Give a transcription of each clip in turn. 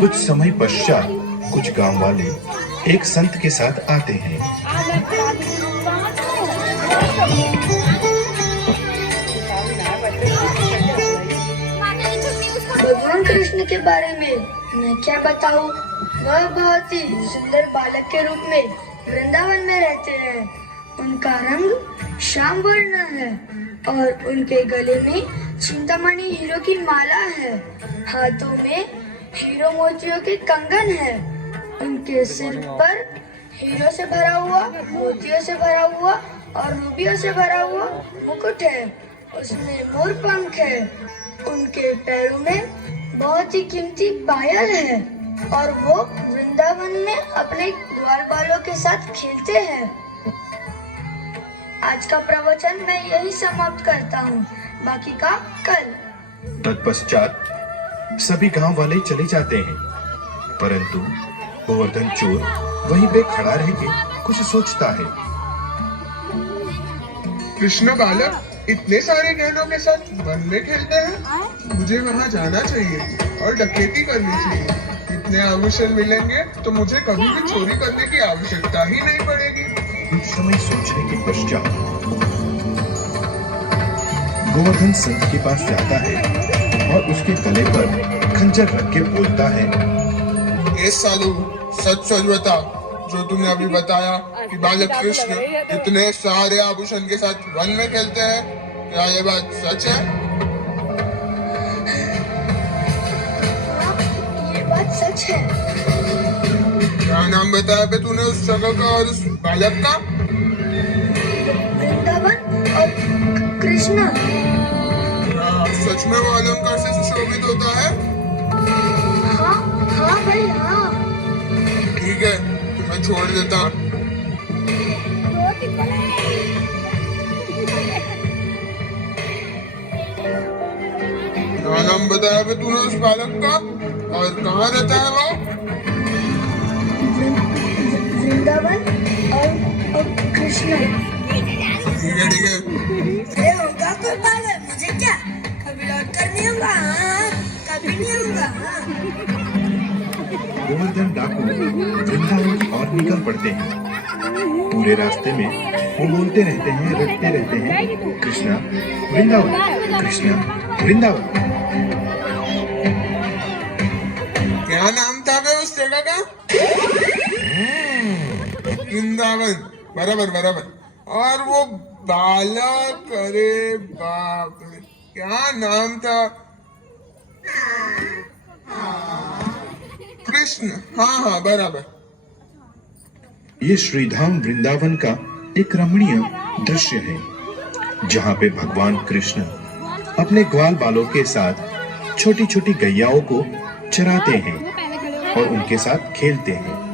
कुछ समय पश्चात कुछ गांव वाले एक संत के साथ आते हैं। भगवान कृष्ण के बारे में मैं क्या बताऊं? वह बहुत ही सुंदर बालक के रूप में वृंदावन में रहते हैं। उनका रंग श्याम वर्ण है और उनके गले में चिंतामणि हीरो की माला है। हाथों में हीरो मोतियों के कंगन है। उनके सिर पर हीरो से भरा हुआ, मोतियों से भरा हुआ और रूबियों से भरा हुआ मुकुट है। उसमें मोर पंख है। उनके पैरों में बहुत ही कीमती पायल है और वो वृंदावन में अपने ग्वालबालों के साथ खेलते हैं। आज का प्रवचन मैं यही समाप्त करता हूँ, बाकी का कल। तत्पश्चात सभी गांव वाले चले जाते हैं, परंतु गोवर्धन चोर वहीं पे खड़ा रह के कुछ सोचता है। कृष्ण बालक इतने सारे गहनों के साथ वन में खेलते हैं। मुझे वहाँ जाना चाहिए और डकैती करनी चाहिए। इतने आभूषण मिलेंगे तो मुझे कभी भी चोरी करने की आवश्यकता ही नहीं पड़ेगी। कुछ समय सोचने के पश्चात गोवर्धन संत के पास जाता है और उसके गले पर खंजर रख के बोलता है, ए सालू, सच सच बता, जो तुमने अभी बताया कि बालक कृष्ण इतने सारे आभूषण के साथ वन में खेलते हैं, क्या ये बात सच है? ये बात सच है। क्या नाम बताया बे तूने उस जगह का और उस बालक का? वृंदावन और कृष्ण। क्या सच में वो अलंकार से सुशोभित होता है? हाँ हाँ भाई हाँ। ठीक है, मैं छोड़ देता हूँ। क्या नाम बताया बे तूने उस बालक का और कहाँ रहता है वो? वृंदावन और कृष्ण। ठीक है, ठीक है। अरे होगा कोई पागल, मुझे क्या कभी लौट कर नहीं होगा। हाँ, कभी नहीं होगा। गोवर्धन डाकू वृंदावन की ओर निकल पड़ते हैं। पूरे रास्ते में वो बोलते रहते हैं, रटते रहते हैं, कृष्णा वृंदावन, कृष्णा वृंदावन। क्या नाम था बे उस जगह का? वृंदावन। बराबर बराबर। और वो बालक, अरे बाप रे, क्या नाम था? कृष्ण। हाँ हाँ बराबर। ये श्रीधाम वृंदावन का एक रमणीय दृश्य है, जहाँ पे भगवान कृष्ण अपने ग्वाल बालों के साथ छोटी छोटी गैयाओं को चराते हैं और उनके साथ खेलते हैं।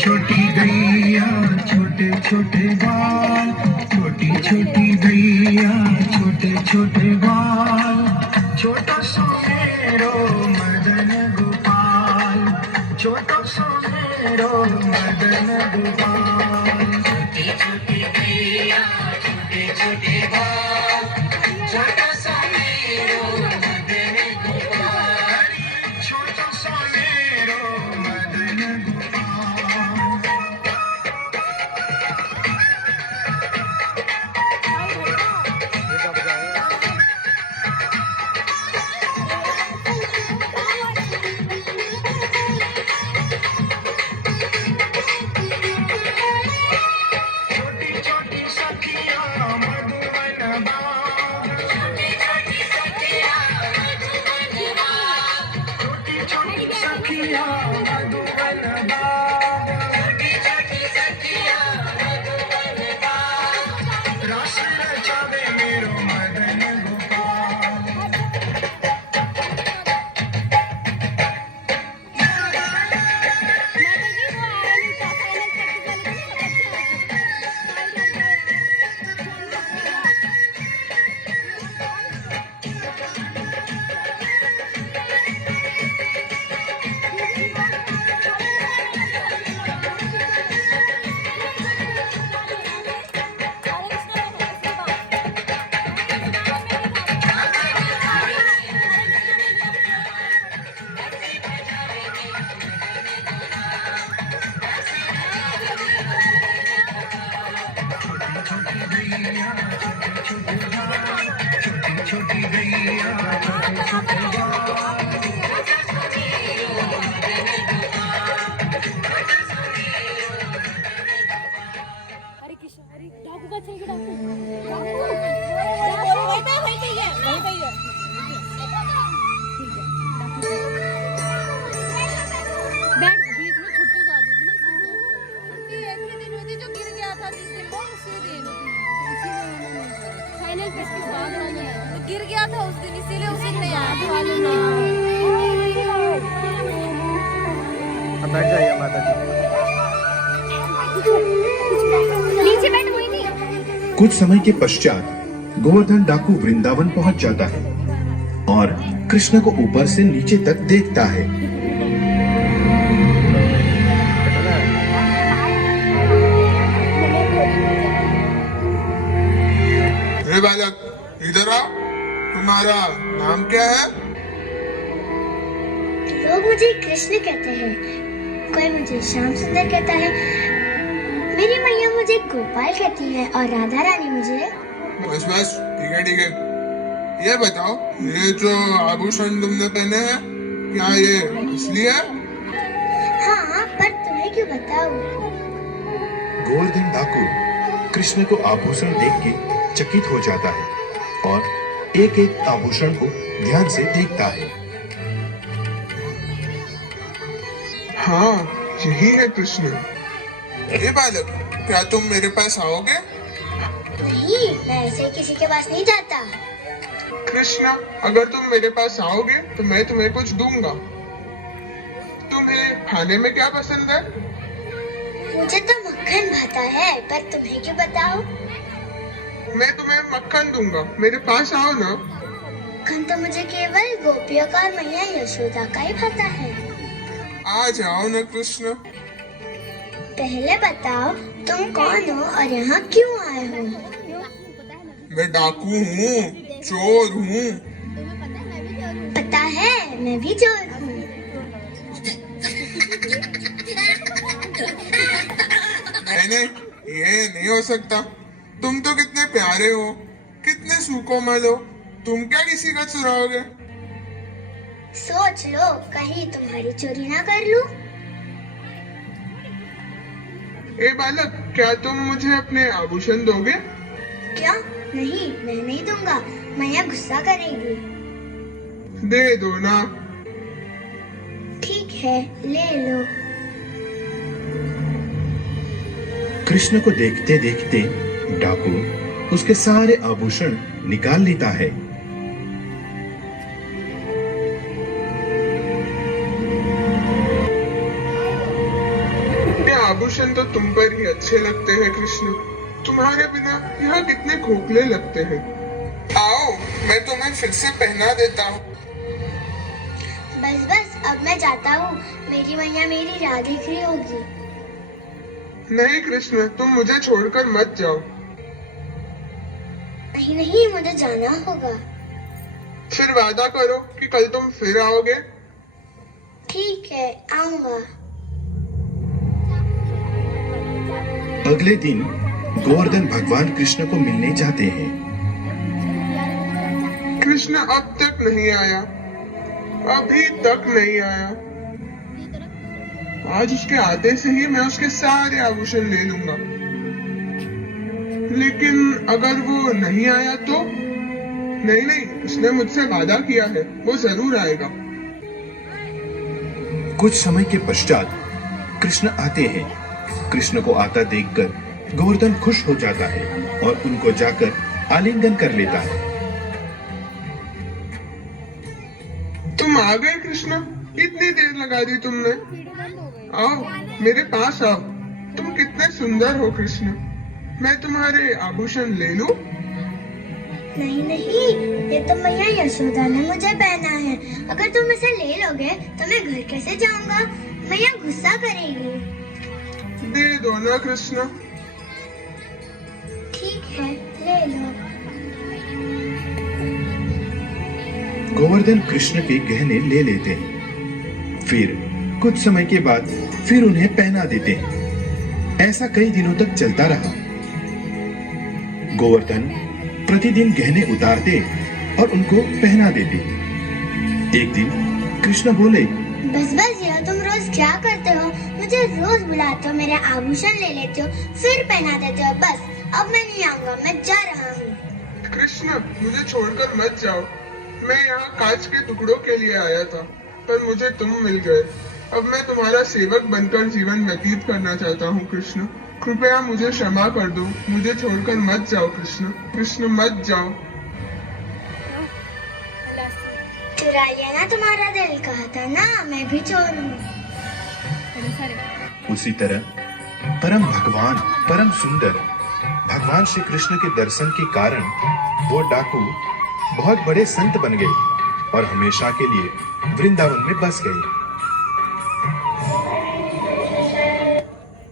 छोटी गैया छोटे छोटे बाल, छोटी छोटी गैया छोटे छोटे बाल, छोटा सुनेरो मदन गोपाल, छोटा सुनेरो मदन गोपाल। छोटी छोटी गैया छोटे छोटे बाल, छोटा सुनेरो मदन गोपाल, छोटा सुनेरो मदन गोपाल। सखिया मधुबन बाग, रस रचावे मेरो मदन गोपाल। छोटी गैया छोटे छोटे बाल, अरे किशन अरे डाकू का चाहिए डाकू डाकू वहीं पे है बैठ बीच में छुट्टी जा दी ना कि एक ही दिन होती जो गिर गया था जिस दिन वो उसी दिन फाइनल पे इसके बाद वाले तो गिर गया था उस दिन इसीलिए उस दिन नहीं आया था वाले ना अब बैठ जाइए माता जी। नीचे बैठ वही नहीं कुछ समय के पश्चात गोवर्धन डाकू वृंदावन पहुंच जाता है और कृष्ण को ऊपर से नीचे तक देखता है। अरे बालक, इधर आ। तुम्हारा नाम क्या है? लोग मुझे कृष्ण कहते हैं, कोई मुझे श्याम सुंदर कहता है, मेरी मैया मुझे गोपाल कहती है और राधा रानी मुझे। बस बस, ठीक है ठीक है। ये बताओ, ये जो आभूषण तुमने पहने हैं, क्या ये असली है? हाँ, पर तुम्हें क्यों बताऊं? गोवर्धन डाकू कृष्ण को आभूषण देख के चकित हो जाता है और एक एक आभूषण को ध्यान से देखता है। हाँ, यही है कृष्ण। ये बालक, क्या तुम मेरे पास आओगे? नहीं, मैं ऐसे किसी के पास नहीं जाता। कृष्ण, अगर तुम मेरे पास आओगे तो मैं तुम्हें कुछ दूंगा। तुम्हें खाने में क्या पसंद है? मुझे तो मक्खन भाता है, पर तुम्हें क्यों बताओ? मैं तुम्हें मक्खन दूंगा, मेरे पास आओ ना। मक्खन तो मुझे केवल गोपियों का और मैया यशोदा का ही भाता है। आ जाओ ना कृष्ण। पहले बताओ, तुम कौन हो और यहाँ क्यों आए हो? मैं डाकू हूँ, चोर हूँ। पता है, मैं भी चोर हूँ। नहीं, ये नहीं हो सकता। तुम तो कितने प्यारे हो, कितने सुकोमल हो। तुम क्या किसी का चुराओगे? सोच लो, कहीं तुम्हारी चोरी ना कर लूं। ए बालक, क्या तुम मुझे अपने आभूषण दोगे? क्या? नहीं, मैं नहीं दूंगा, मैया गुस्सा करेगी। दे दो ना। ठीक है, ले लो। कृष्ण को देखते देखते डाकू उसके सारे आभूषण निकाल लेता है। ये आभूषण तो तुम पर ही अच्छे लगते हैं कृष्ण। तुम्हारे बिना यहाँ कितने खोखले लगते हैं। आओ, मैं तुम्हें फिर से पहना देता हूँ। बस बस, अब मैं जाता हूँ। मेरी मैया मेरी राह देख रही होगी। नहीं कृष्ण, तुम मुझे छोड़कर मत जाओ। नहीं नहीं, मुझे जाना होगा। फिर वादा करो कि कल तुम फिर आओगे। ठीक है, आऊंगा। अगले दिन गोवर्धन भगवान कृष्ण को मिलने जाते हैं। कृष्ण अब तक नहीं आया, अभी तक नहीं आया। आज उसके आते से ही मैं उसके सारे आभूषण ले लूंगा। लेकिन अगर वो नहीं आया तो? नहीं, उसने मुझसे वादा किया है, वो जरूर आएगा। कुछ समय के पश्चात कृष्ण आते हैं। कृष्ण को आता देखकर गोवर्धन खुश हो जाता है और उनको जाकर आलिंगन कर लेता है। तुम आ गए कृष्ण, इतनी देर लगा दी तुमने। आओ मेरे पास आओ, तुम कितने सुंदर हो कृष्ण। मैं तुम्हारे आभूषण ले लूं? नहीं नहीं, ये तो मैया यशोदा ने मुझे पहना है। अगर तुम इसे ले लोगे तो मैं घर कैसे जाऊंगा? मैया गुस्सा करेगी। दे दो ना कृष्ण। ठीक है, ले लो। गोवर्धन कृष्ण के गहने ले लेते हैं। फिर कुछ समय के बाद फिर उन्हें पहना देते हैं। ऐसा कई दिनों तक चलता रहा। गोवर्धन प्रतिदिन गहने उतारते और उनको पहना देते। एक दिन कृष्ण बोले, बस बस ये तुम रोज क्या करते हो? मुझे रोज बुलाते हो, मेरे आभूषण ले लेते हो, फिर पहना देते हो। बस अब मैं नहीं आऊंगा, मैं जा रहा हूँ। कृष्ण मुझे छोड़कर मत जाओ। मैं यहाँ कांच के टुकड़ों के लिए आया था, पर मुझे तुम मिल गए। अब मैं तुम्हारा सेवक बनकर जीवन व्यतीत करना चाहता हूँ कृष्ण। कृपया मुझे क्षमा कर दो, मुझे छोड़कर मत जाओ कृष्ण। कृष्ण मत जाओ। चुराइए ना तुम्हारा दिल, कहा था ना मैं भी चोर हूँ। उसी तरह परम भगवान, परम सुंदर भगवान श्री कृष्ण के दर्शन के कारण वो डाकू बहुत बड़े संत बन गए और हमेशा के लिए वृंदावन में बस गए।